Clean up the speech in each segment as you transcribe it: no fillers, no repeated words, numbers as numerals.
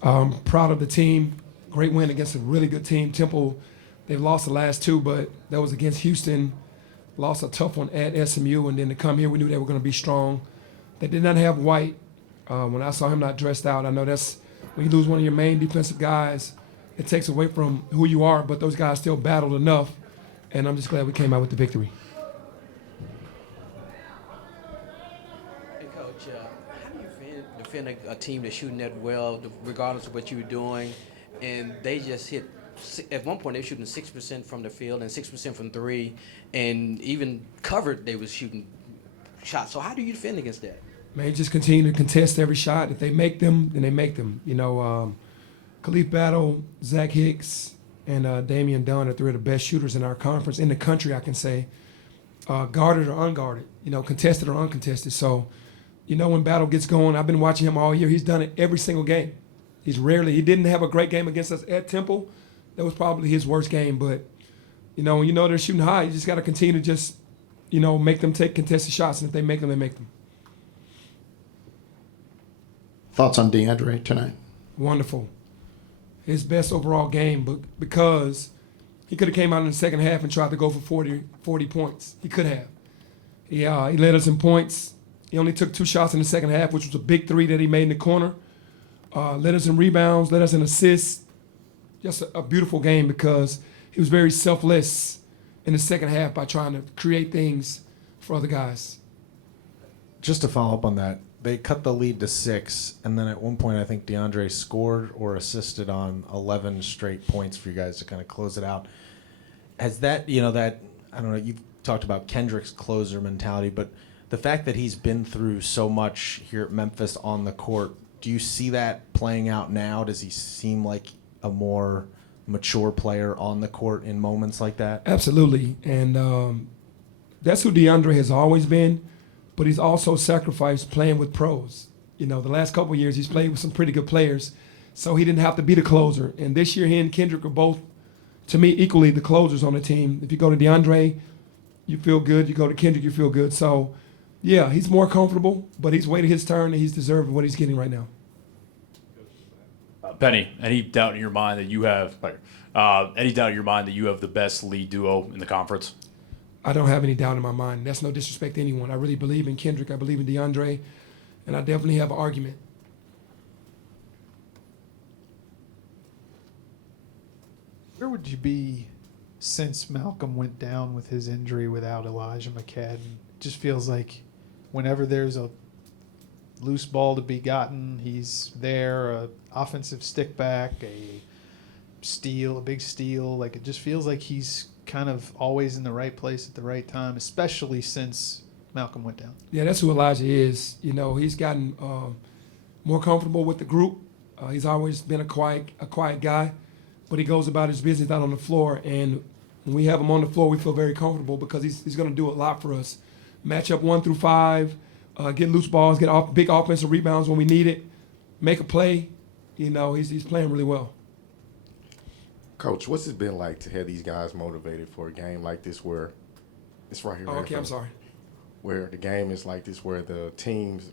Proud of the team. Great win against a really good team. Temple, they've lost the last two, but that was against Houston. Lost a tough one at SMU, and then to come here, we knew they were going to be strong. They did not have White. When I saw him not dressed out, I know that's when you lose one of your main defensive guys, it takes away from who you are, but those guys still battled enough, and I'm just glad we came out with the victory. Hey, Coach, how do you defend a team that's shooting that well, regardless of what you were doing, and they just hit at one point they were shooting 6% from the field and 6% from three, and even covered they was shooting shots. So how do you defend against that? Man, just continue to contest every shot. If they make them, then they make them. Khalif Battle, Zach Hicks, and Damian Dunn are three of the best shooters in our conference, in the country, I can say. Guarded or unguarded, contested or uncontested. So, when Battle gets going, I've been watching him all year. He's done it every single game. He didn't have a great game against us at Temple. That was probably his worst game. But, when they're shooting high, you just got to continue to just, make them take contested shots. And if they make them, they make them. Thoughts on DeAndre tonight? Wonderful. His best overall game, but because he could have came out in the second half and tried to go for 40 points. He could have. He led us in points. He only took 2 shots in the second half, which was a big 3 that he made in the corner. Led us in rebounds, led us in assists. Just a beautiful game because he was very selfless in the second half by trying to create things for other guys. Just to follow up on that, they cut the lead to 6, and then at one point I think DeAndre scored or assisted on 11 straight points for you guys to kind of close it out. Has that, I don't know, you've talked about Kendrick's closer mentality, but the fact that he's been through so much here at Memphis on the court, do you see that playing out now? Does he seem like a more mature player on the court in moments like that? Absolutely, and that's who DeAndre has always been. But he's also sacrificed playing with pros. The last couple of years he's played with some pretty good players, so he didn't have to be the closer. And this year he and Kendrick are both, to me, equally the closers on the team. If you go to DeAndre, you feel good. You go to Kendrick, you feel good. So, yeah, he's more comfortable, but he's waited his turn, and he's deserving what he's getting right now. Penny, any doubt in your mind that you have the best lead duo in the conference? I don't have any doubt in my mind. That's no disrespect to anyone. I really believe in Kendrick. I believe in DeAndre, and I definitely have an argument. Where would you be since Malcolm went down with his injury without Elijah McCadden? It just feels like whenever there's a loose ball to be gotten, he's there, a offensive stick back, a big steal. Like, it just feels like he's kind of always in the right place at the right time, especially since Malcolm went down. Yeah, that's who Elijah is. He's gotten more comfortable with the group. He's always been a quiet guy, but he goes about his business out on the floor. And when we have him on the floor, we feel very comfortable because he's going to do a lot for us. Match up 1 through 5, get loose balls, get big offensive rebounds when we need it, make a play. He's playing really well. Coach, what's it been like to have these guys motivated for a game like this where it's right here? Okay, I'm sorry. Where the game is like this, where the team's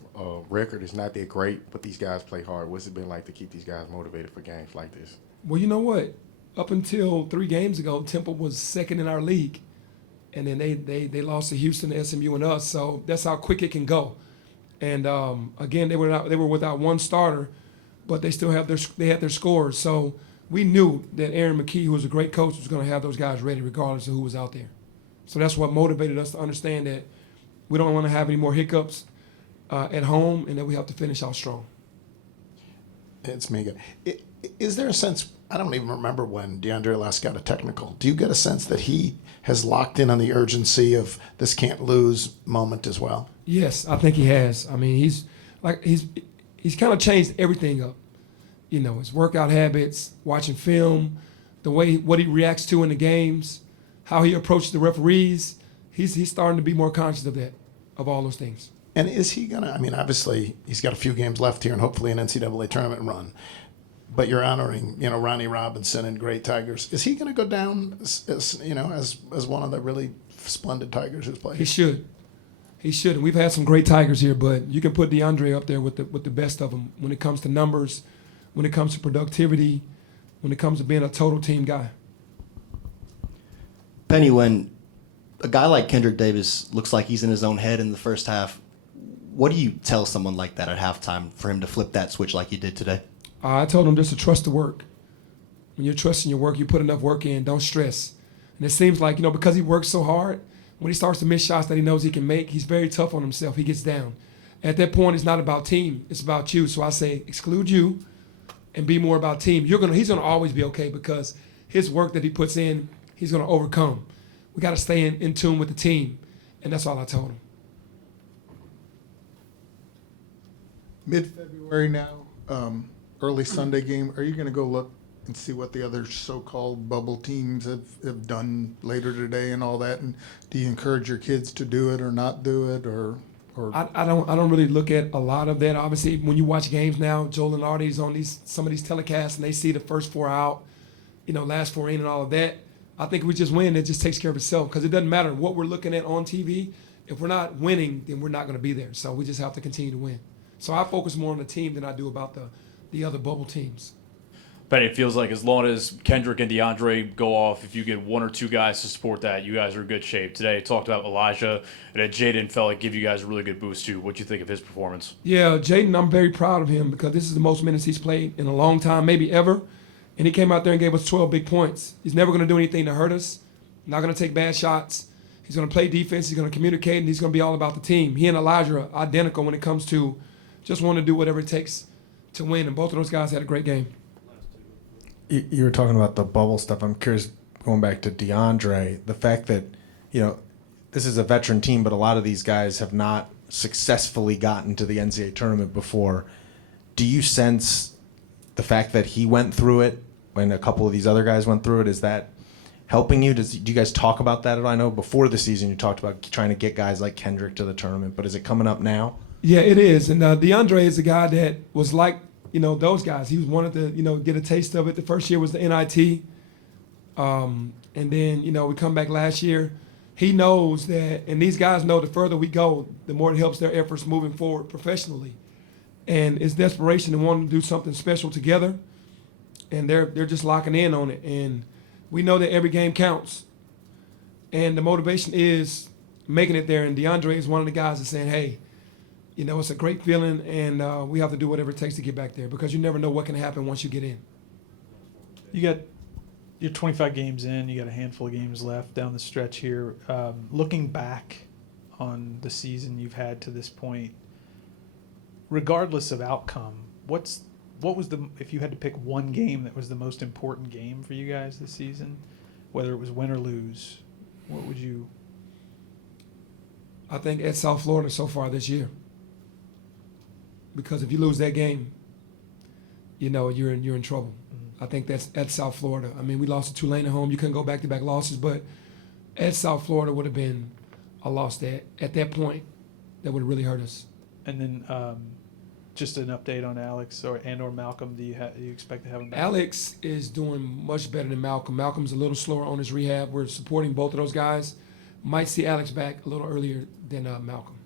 record is not that great, but these guys play hard. What's it been like to keep these guys motivated for games like this? Well, you know what? Up until 3 games ago, Temple was second in our league, and then they lost to Houston, SMU, and us. So that's how quick it can go. And again, they were without one starter, but they still had their scores. So we knew that Aaron McKee, who was a great coach, was going to have those guys ready regardless of who was out there. So that's what motivated us to understand that we don't want to have any more hiccups at home and that we have to finish out strong. It's Megan. Is there a sense, I don't even remember when DeAndre last got a technical. Do you get a sense that he has locked in on the urgency of this can't lose moment as well? Yes, I think he has. I mean, he's kind of changed everything up. His workout habits, watching film, what he reacts to in the games, how he approaches the referees. He's starting to be more conscious of all those things. And is he gonna? I mean, obviously he's got a few games left here, and hopefully an NCAA tournament run. But you're honoring, Ronnie Robinson and great Tigers. Is he gonna go down as one of the really splendid Tigers who's played? He should. He should. And we've had some great Tigers here, but you can put DeAndre up there with the best of them when it comes to numbers. when it comes to productivity, when it comes to being a total team guy. Penny, when a guy like Kendrick Davis looks like he's in his own head in the first half, what do you tell someone like that at halftime for him to flip that switch like he did today? I told him just to trust the work. When you're trusting your work, you put enough work in, don't stress. And it seems like, because he works so hard, when he starts to miss shots that he knows he can make, he's very tough on himself. He gets down. At that point, it's not about team, it's about you. So I say, exclude you and be more about team. He's gonna always be okay because his work that he puts in, he's gonna overcome. We gotta stay in tune with the team. And that's all I told him. Mid-February now, early Sunday game. Are you going to go look and see what the other so-called bubble teams have done later today and all that? And do you encourage your kids to do it or not do it, or? I don't really look at a lot of that. Obviously, when you watch games now, Joel and Artie's on some of these telecasts, and they see the first 4 out, last 4 in, and all of that. I think if we just win, it just takes care of itself because it doesn't matter what we're looking at on TV. If we're not winning, then we're not going to be there. So we just have to continue to win. So I focus more on the team than I do about the other bubble teams. But it feels like as long as Kendrick and DeAndre go off, if you get 1 or 2 guys to support that, you guys are in good shape. Today, I talked about Elijah, and then Jaden felt like give you guys a really good boost too. What do you think of his performance? Yeah, Jaden, I'm very proud of him because this is the most minutes he's played in a long time, maybe ever. And he came out there and gave us 12 big points. He's never going to do anything to hurt us. Not going to take bad shots. He's going to play defense. He's going to communicate, and he's going to be all about the team. He and Elijah are identical when it comes to just want to do whatever it takes to win. And both of those guys had a great game. You were talking about the bubble stuff. I'm curious, going back to DeAndre, the fact that, this is a veteran team, but a lot of these guys have not successfully gotten to the NCAA tournament before. Do you sense the fact that he went through it when a couple of these other guys went through it, is that helping you? Do you guys talk about that at all? I know before the season you talked about trying to get guys like Kendrick to the tournament, but is it coming up now? Yeah, it is. And DeAndre is a guy that was like, those guys. He wanted to, get a taste of it. The first year was the NIT. And then, we come back last year. He knows that, and these guys know the further we go, the more it helps their efforts moving forward professionally. And it's desperation to want to do something special together. And they're just locking in on it. And we know that every game counts. And the motivation is making it there. And DeAndre is one of the guys that's saying, hey, it's a great feeling, and we have to do whatever it takes to get back there because you never know what can happen once you get in. You're 25 games in. You got a handful of games left down the stretch here. Looking back on the season you've had to this point, regardless of outcome, what was if you had to pick one game that was the most important game for you guys this season, whether it was win or lose, what would you? I think at South Florida so far this year. Because if you lose that game, you're in trouble. Mm-hmm. I think that's at South Florida. I mean, we lost to Tulane at home. You couldn't go back-to-back losses, but at South Florida would have been a loss that at that point that would have really hurt us. And then just an update on Alex or Malcolm. Do you expect to have him back? Alex is doing much better than Malcolm. Malcolm's a little slower on his rehab. We're supporting both of those guys. Might see Alex back a little earlier than Malcolm.